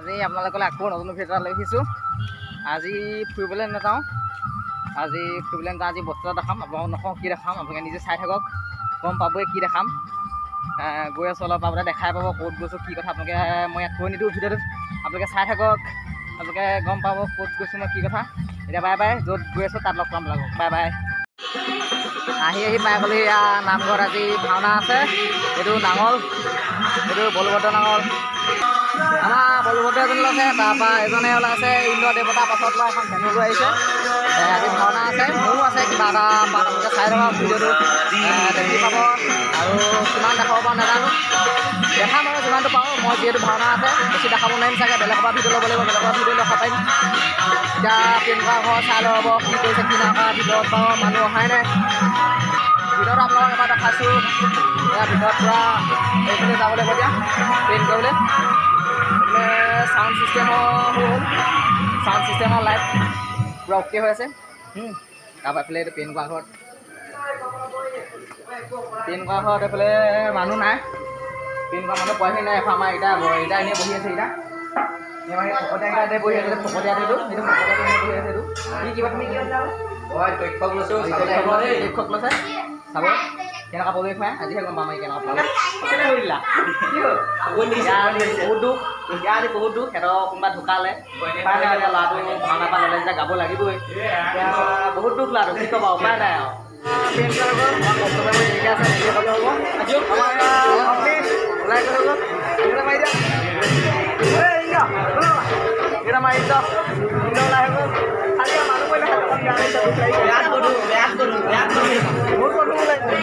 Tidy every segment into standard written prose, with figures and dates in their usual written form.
আজি আপোনালোকলৈ আকৌ নতুন ভিডিঅ' এটা লৈ আহিছোঁ। আজি ফুৰিবলৈ নাযাওঁ, আজি বস্তু এটা দেখাম। আপোনালোকক নকওঁ কি দেখাম, আপোনালোকে নিজে চাই থাকক, গম পাবই কি দেখাম। গৈ আছোঁ, অলপ আপোনালোকে দেখাই পাব ক'ত গৈছোঁ, কি কথা। আপোনালোকে মই ইয়াত কৈ নিদিওঁ ভিডিঅ'টোত, আপোনালোকে চাই থাকক, আপোনালোকে গম পাব ক'ত গৈছোঁ মই কি কথা। এতিয়া বাই বাই, য'ত গৈ আছোঁ তাত লগ পাম আপোনালোকক। Bye bye. আহি পাই গ'লে এয়া নামঘৰত আজি ভাওনা আছে। এইটো নাঙল, এইটো বলভদ্ৰ নাঙল। আমাৰ বলভদ্ৰ এজন ওলাইছে, তাৰপৰা এজনে ওলাইছে ইন্দ্ৰ দেৱতা পাছত লোৱা এখন ধেনু লৈ আহিছে। আজি ভাওনা আছে, মোৰো আছে কিবা এটা আপোনালোকে চাই থাকক ভিডিঅ'টো, দেখি পাব। আৰু কিমান দেখাব পাৰোঁ নাজানো, দেখাম আৰু যিমানটো পাৰোঁ। মই যিহেতু ভাওনা আছে বেছি দেখাব নোৱাৰিম চাগে, বেলেগৰ পৰা ভিডিঅ' ল'ব লাগিব, বেলেগৰ পৰা ভিডিঅ' দেখাব পাৰিম। এতিয়া পেনকুৱা ঘৰ চাই ল'ব, কি কৰিছে কি নাই কৰা। ভিতৰত বাৰু মানুহ অহাই নাই, ভিতৰত আপোনালোকক এবাৰ দেখাইছোঁ। ইয়াৰ ভিতৰত পূৰা এইফালে যাব লাগিব এতিয়া পেইণ্ট কৰিবলৈ। এইফালে চাউণ্ড ছিষ্টেমৰ হ'ল, চাউণ্ড ছিষ্টেমৰ লাইট পূৰা অ'কে হৈ আছে। তাৰপৰা এইফালে এইটো পেইণ্ট কৰা ঘৰত, এইফালে মানুহ নাই, পেইণ্ট কৰা মানুহ পোৱাহি নাই। আমাৰ এতিয়া এনেই বহি আছে, ফকতীয়াকেইটা বহি আছে, ফকতীয়াটো এইটো ফকতীয়াটো এনেই বহি আছে। এইটো কিবা তুমি কি কৈছা? শিক্ষক লৈছে চাব কেনেকুৱা পৰিৱেশ নাই। আজিহে গম পাম কেনেকুৱা পৰিৱেশ। বহুত দুখ সিহঁতৰ কোনোবা ঢুকালে, ল'ৰাটো ভাওনা পৰা ল'লে যেতিয়া গাব লাগিবই। এতিয়া বহুত দুখ ল'ৰাটো, কি ক'বা, উপায় নাই আৰু।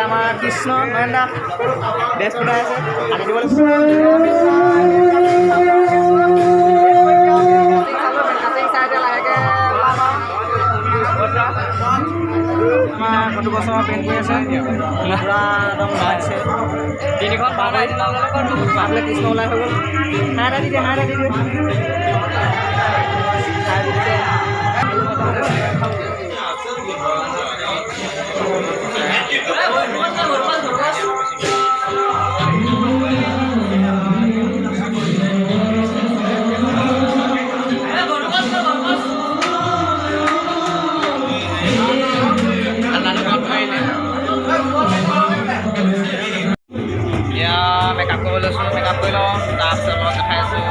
আমাৰ কৃষ্ণ নয়নদা বেষ্ট ফুটাই আছে, আনি দিব লাগিব। আমাৰ কটো বছৰ পেইণ্ট কৰি আছে, পূৰা একদম লাগিছে। তিনিখন পাবলে কৃষ্ণ ওলাই হৈ গ'ল। হাই এটা দি দিয়ে, হাই এটা দি দিয়ে। এতিয়া মেকআপ কৰিব লৈছোঁ, মেকআপ কৰি লওঁ, তাৰপিছত অলপ দেখাই আছোঁ।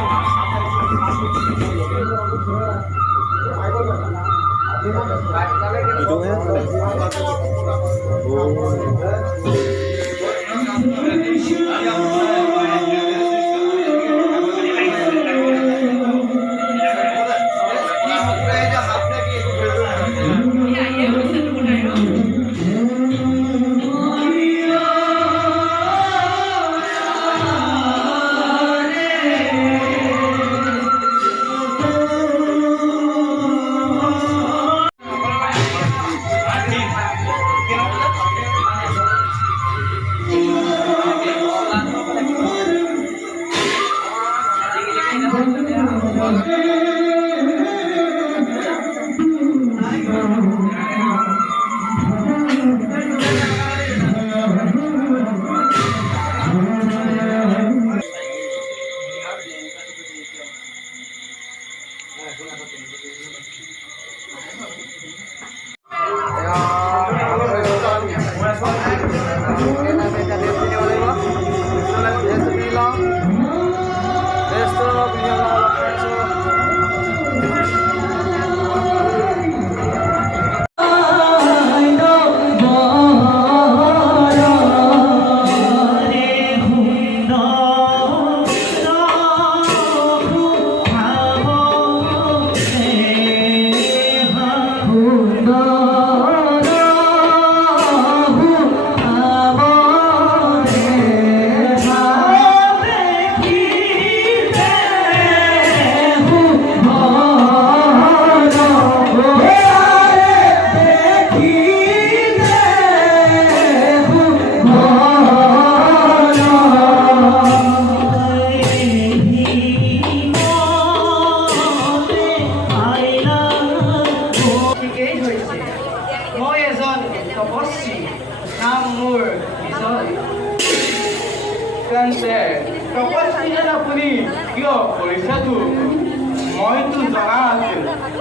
Kan saya, kapan sih ada puni? Yo, polisi tu.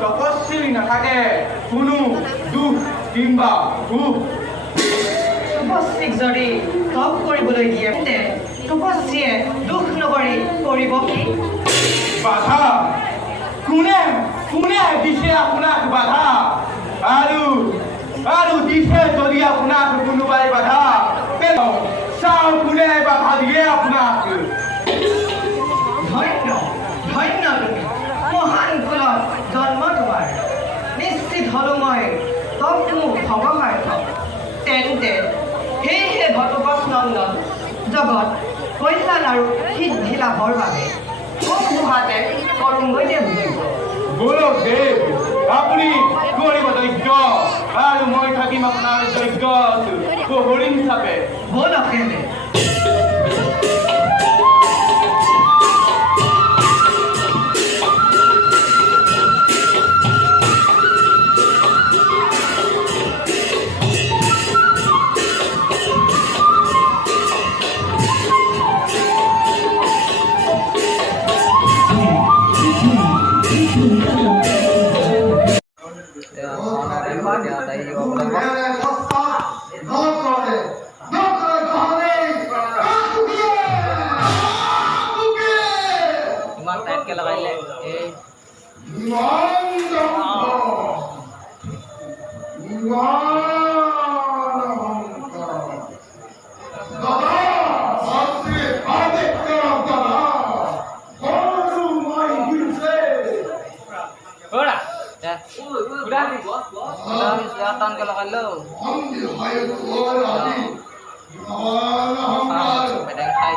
তপস্বী নাথাকে কোনো দুখ কিংবা সুখ। তপস্বীক যদি তপ কৰিবলৈ দিয়ে তেন্তে তপস্বীয়ে দুখ নকৰি কৰিব কি? বাধা কোনে কোনে দিছে আপোনাক বাধা? আৰু দিছে যদি আপোনাক কোনোবাই বাধা, চাওঁ কোনে বাধা দিয়ে আপোনাক। ধন্য ধন্য তুমি, মহান কুলত জন্ম তোমাৰ। নিশ্চিত হ'লো মই তপ মোক ভগসাৰ্থ। তেন্তে সেয়েহে ভটুকচ নন্দন জগত কল্যাণ আৰু সিদ্ধি লাভৰ বাবে মোক গুহাতে কৰোঁগৈ দেৱ যজ্ঞ। বলক দেৱ, আপুনি কৰিব যজ্ঞ আৰু মই থাকিম আপোনাৰ যজ্ঞত প্ৰহৰী হিচাপে। বলক দেৱ। ইমান টাইটকৈ লগাইলে এই টানকৈ লগাইলো খাই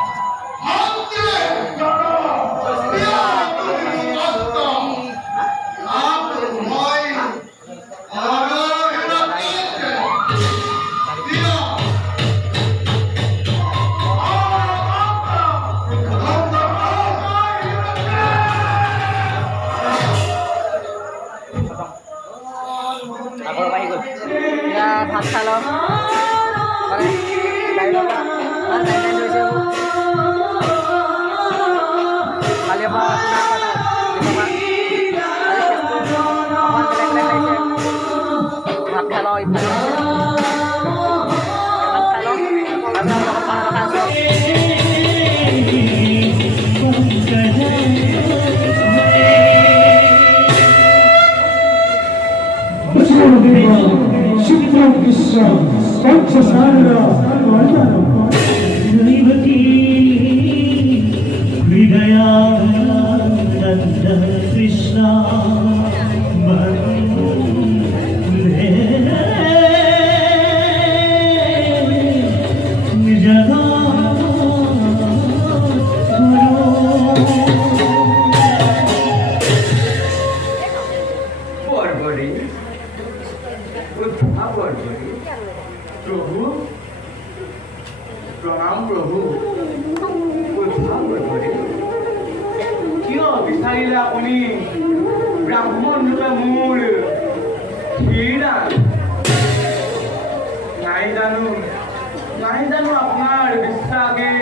আগৰ বাঢ়ি গ'ল। এতিয়া ভাত খাই লওঁ মানে গাড়ী লগা ভাল টাইম টাইম ধৰিছে কালিৰ পৰা অকণমান বেলেগ বেলেগ লাগিছে। ভাত খাই লওঁ ইফালে ভাত খাই লওঁ Krishna প্রভু প্রণাম প্রভু। কিয় বিচাৰিলে আপুনি ব্ৰাহ্মণ ৰূপে মোৰ ক্ষীৰান? নাই জানো আপোনাৰ বিশ্বাসী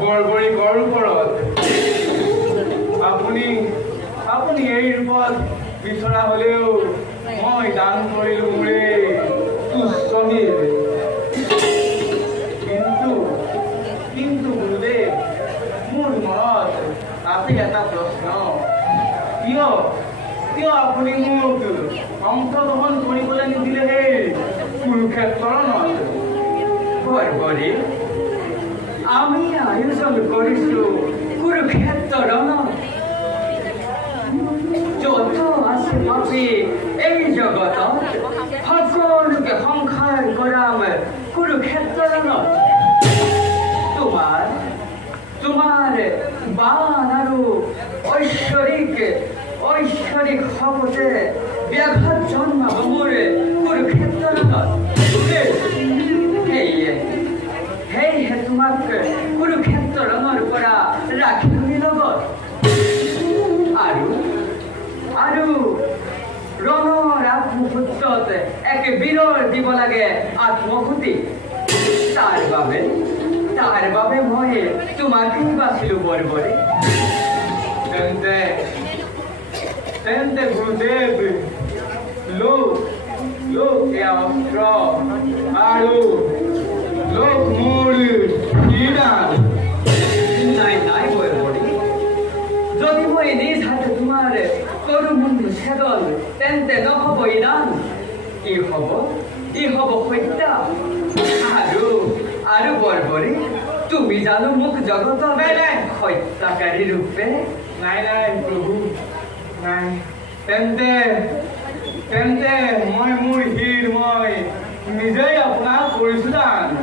বৰবৰিকৰ ওপৰত। আপুনি এই ৰূপত বিচৰা হ'লেও মই দান কৰিলোঁ মোৰে তুচ্ছহীন। কিন্তু গুৰুদেৱ, মোৰ মনত আছে এটা প্ৰশ্ন। কিয় আপুনি মোক অংশগ্ৰহণ কৰিবলৈ নিদিলে সেই কুৰুক্ষেত্ৰত? বৰবৰি, আমি আয়োজন কৰিছোঁ কুৰুক্ষেত্ৰ ৰণত। যত আছে পাপী এই জগতত সকলোকে সংসাৰ কৰাম কুৰুক্ষেত্ৰ ৰণত। তোমাৰ বাণ আৰু ঐশ্বৰিক শপতে ব্যাঘাত জন্মাব মোৰ কুৰুক্ষেত্ৰত। সেয়েহে তোমাক কুৰুক্ষেত্ৰ ৰণৰ পৰা ৰাখিবি লগত। আৰু ৰণৰ আত্মসূত্ৰত এক বীৰৰ দিব লাগে আত্মসূতি। তাৰ বাবে মই তোমাকেই বাচিলো বৰবৰি। তেন্তে গুৰুদেৱ লোক এয়া অস্ত্ৰ আৰু লোক মোৰ কিদান নাই বৰবৰী যদি মই নিজ হাতে তোমাৰ কৰো বন্ধু ছেদন তেন্তে নহ'ব ইৰাণ ই হ'ব হত্যা আৰু বৰবৰী তুমি জানো মোক জগতৰ হত্যাকাৰী ৰূপে নাই প্ৰভু নাই তেন্তে মই মোৰ হীৰ মই নিজেই আপোনাক কৰিছো দান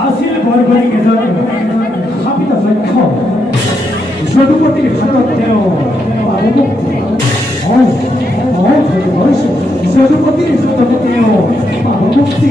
আছিল বৰবৰী এজন স্থাপিত লক্ষ্য যদুপতিৰ হাতত তেওঁ যদুপতিৰ হাতত তেওঁ মুক্তি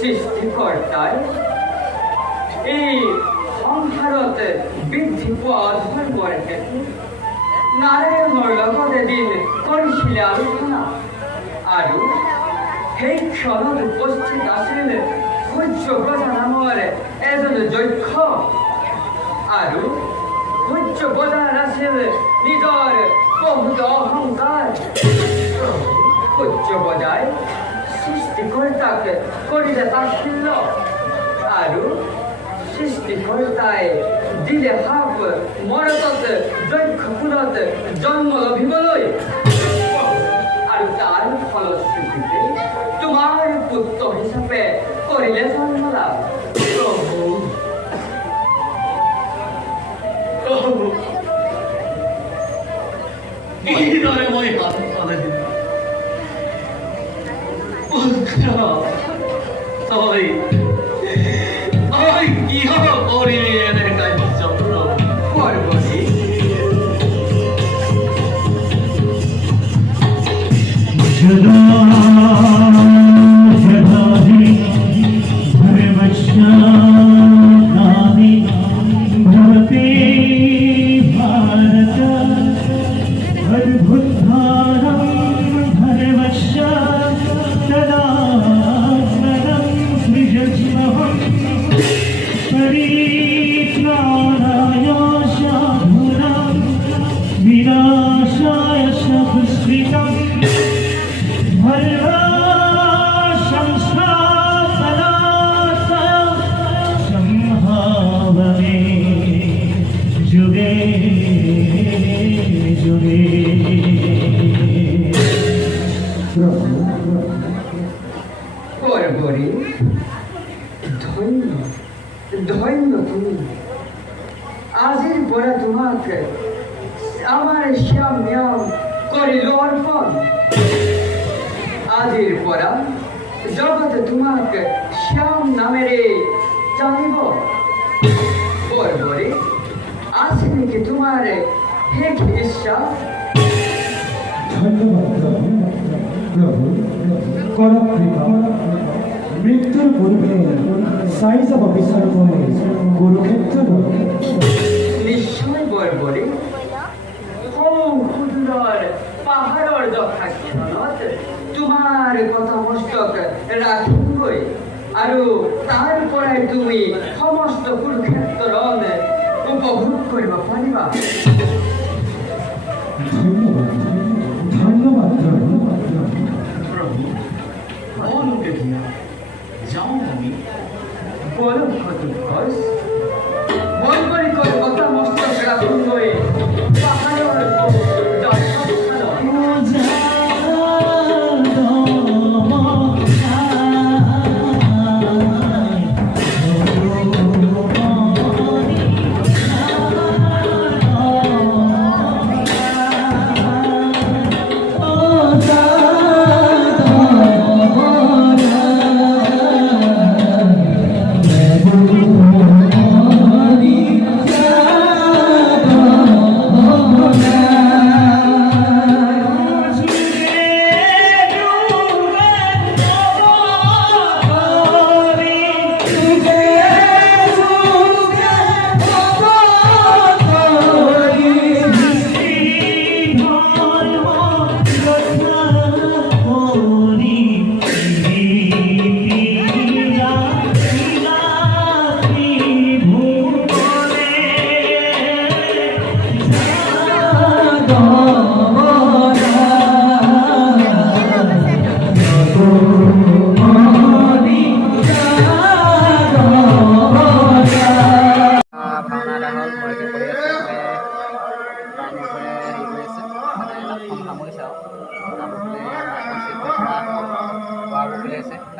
সৃষ্টিকৰ্তাই এই সংসাৰত বৃদ্ধি পোৱা ধৰ্মৰ হেতু নাৰায়ণৰ লগত এদিন কৰিছিলে আলোচনা আৰু সেই ক্ষণত উপস্থিত আছিল সূৰ্যব্ৰজা নামৰ এজন যক্ষ আৰু সূৰ্যব্ৰজাৰ আছিল নিজৰ বহুত অহংকাৰ সূৰ্যব্ৰজাই সৃষ্টিকৰ্তাক কৰিলে তাচ্ছিল্য আৰু সৃষ্টিকৰ্তাই দিলে সাপ মৰতত যক্ষ কুলত জন্ম লভিবলৈ আৰু তাৰ ফলশ্ৰুতিতে তোমাৰ পুত্ৰ হিচাপে কৰিলে জন্ম লাভ তই কিয় কৰিলি এনে কাৰ্যক্ৰম পৰ্বতী विनाशाय शब्दस्फीतं संभावने जुगे जुगे পৰ্বতী ধন্য ধন্য তুমি আজিৰ পৰা তোমাক আমার শ্যাম নিয়ম করিল অর্পণ আজির পরা জগৎ তোমাক শ্যাম নামেরে জানিব পর্বরে আছে নাকি তোমার এক ইচ্ছা ধন্যবাদ প্রভু কর কৃপা মৃত্যুর পূর্বে সাই যাব বিচার করে কুরুক্ষেত্র নিশ্চয় পর্বরে পাহাড়ৰ যথাক্ষণত তোমাৰ কথা মস্তক ৰাখিবই আৰু তাৰ পৰাই তুমি সমস্ত কুৰুক্ষেত্ৰৰ উপভোগ কৰিব পাৰিবা ধন্যবাদ ধন্যবাদ প্ৰভু অনুকে দিয়া যাওঁ আমি বলক ঘটুকস বলবৰিকৰ কথা মস্তক ৰাখিবই পাহাড়ৰ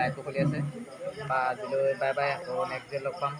লাইটটো খুলি আছে বা আজিলৈ বাই বাই আকৌ নেক্সট ডে লগ পাম